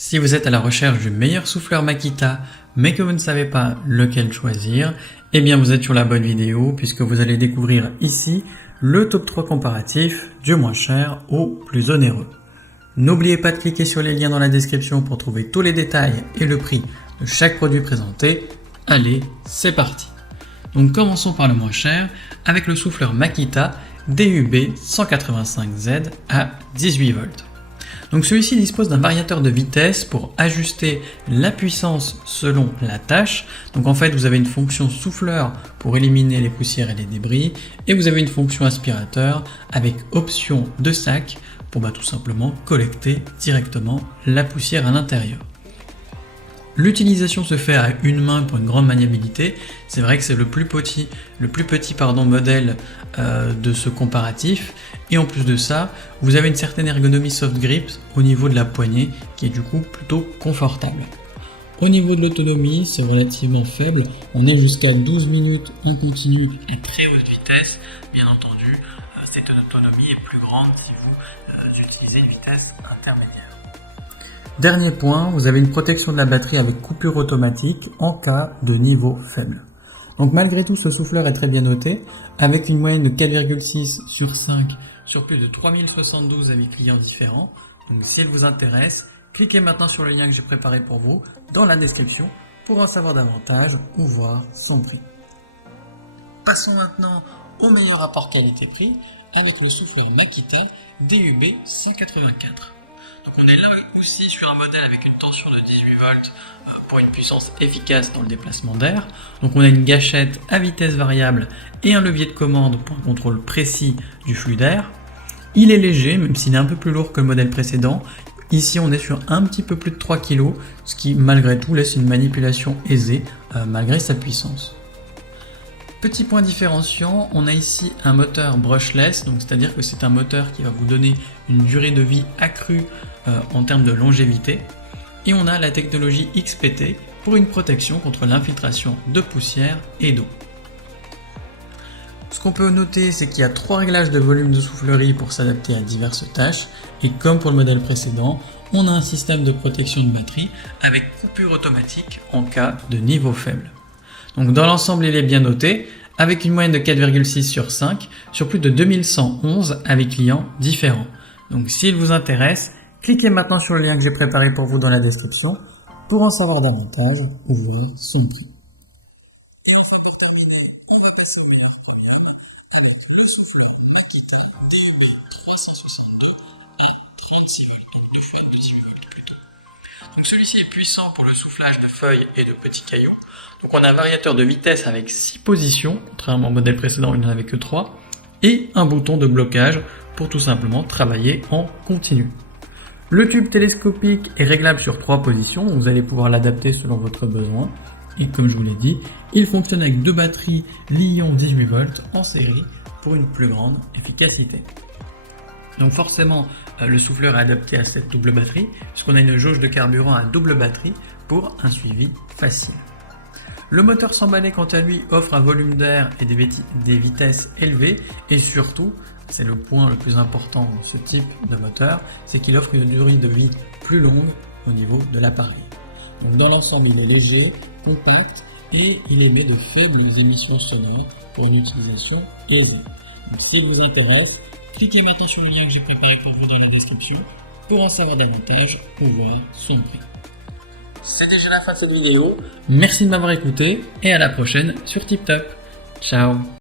Si vous êtes à la recherche du meilleur souffleur Makita, mais que vous ne savez pas lequel choisir, eh bien vous êtes sur la bonne vidéo puisque vous allez découvrir ici le top 3 comparatif du moins cher au plus onéreux. N'oubliez pas de cliquer sur les liens dans la description pour trouver tous les détails et le prix de chaque produit présenté. Allez, c'est parti! Donc commençons par le moins cher avec le souffleur Makita DUB 185Z à 18 volts. Donc celui-ci dispose d'un variateur de vitesse pour ajuster la puissance selon la tâche. Donc en fait vous avez une fonction souffleur pour éliminer les poussières et les débris et vous avez une fonction aspirateur avec option de sac pour tout simplement collecter directement la poussière à l'intérieur. L'utilisation se fait à une main pour une grande maniabilité. C'est vrai que c'est le plus petit modèle de ce comparatif. Et en plus de ça, vous avez une certaine ergonomie soft grip au niveau de la poignée qui est du coup plutôt confortable. Au niveau de l'autonomie, c'est relativement faible. On est jusqu'à 12 minutes en continu à très haute vitesse. Bien entendu, cette autonomie est plus grande si vous utilisez une vitesse intermédiaire. Dernier point, vous avez une protection de la batterie avec coupure automatique en cas de niveau faible. Donc malgré tout, ce souffleur est très bien noté, avec une moyenne de 4,6 sur 5 sur plus de 3072 avis clients différents. Donc s'il vous intéresse, cliquez maintenant sur le lien que j'ai préparé pour vous dans la description pour en savoir davantage ou voir son prix. Passons maintenant au meilleur rapport qualité-prix avec le souffleur Makita DUB 184. Donc on est là aussi sur un modèle avec une tension de 18 volts pour une puissance efficace dans le déplacement d'air. Donc on a une gâchette à vitesse variable et un levier de commande pour un contrôle précis du flux d'air. Il est léger, même s'il est un peu plus lourd que le modèle précédent. Ici on est sur un petit peu plus de 3 kg, ce qui malgré tout laisse une manipulation aisée malgré sa puissance. Petit point différenciant, on a ici un moteur brushless, donc c'est-à-dire que c'est un moteur qui va vous donner une durée de vie accrue en termes de longévité. Et on a la technologie XPT pour une protection contre l'infiltration de poussière et d'eau. Ce qu'on peut noter, c'est qu'il y a 3 réglages de volume de soufflerie pour s'adapter à diverses tâches. Et comme pour le modèle précédent, on a un système de protection de batterie avec coupure automatique en cas de niveau faible. Donc dans l'ensemble, il est bien noté, avec une moyenne de 4,6 sur 5 sur plus de 2111 avis clients différents. Donc s'il vous intéresse, cliquez maintenant sur le lien que j'ai préparé pour vous dans la description pour en savoir davantage ou voir son prix. Et enfin pour terminer, on va passer au meilleur programme avec le souffleur Makita DUB 362 à 36 volts, donc 2 fois 18 volts plutôt. Donc celui-ci est puissant pour le soufflage de feuilles et de petits cailloux. Donc on a un variateur de vitesse avec 6 positions, contrairement au modèle précédent il n'en avait que 3, et un bouton de blocage pour tout simplement travailler en continu. Le tube télescopique est réglable sur 3 positions, donc vous allez pouvoir l'adapter selon votre besoin. Et comme je vous l'ai dit, il fonctionne avec 2 batteries Li-ion 18 volts en série pour une plus grande efficacité. Donc forcément, le souffleur est adapté à cette double batterie, puisqu'on a une jauge de carburant à double batterie pour un suivi facile. Le moteur sans balai quant à lui offre un volume d'air et des vitesses élevées et surtout, c'est le point le plus important de ce type de moteur, c'est qu'il offre une durée de vie plus longue au niveau de l'appareil. Donc dans l'ensemble, il est léger, compact et il émet de faibles émissions sonores pour une utilisation aisée. Donc s'il vous intéresse, cliquez maintenant sur le lien que j'ai préparé pour vous dans la description pour en savoir davantage ou voir son prix. C'est déjà la fin de cette vidéo, merci de m'avoir écouté et à la prochaine sur TipTop. Ciao.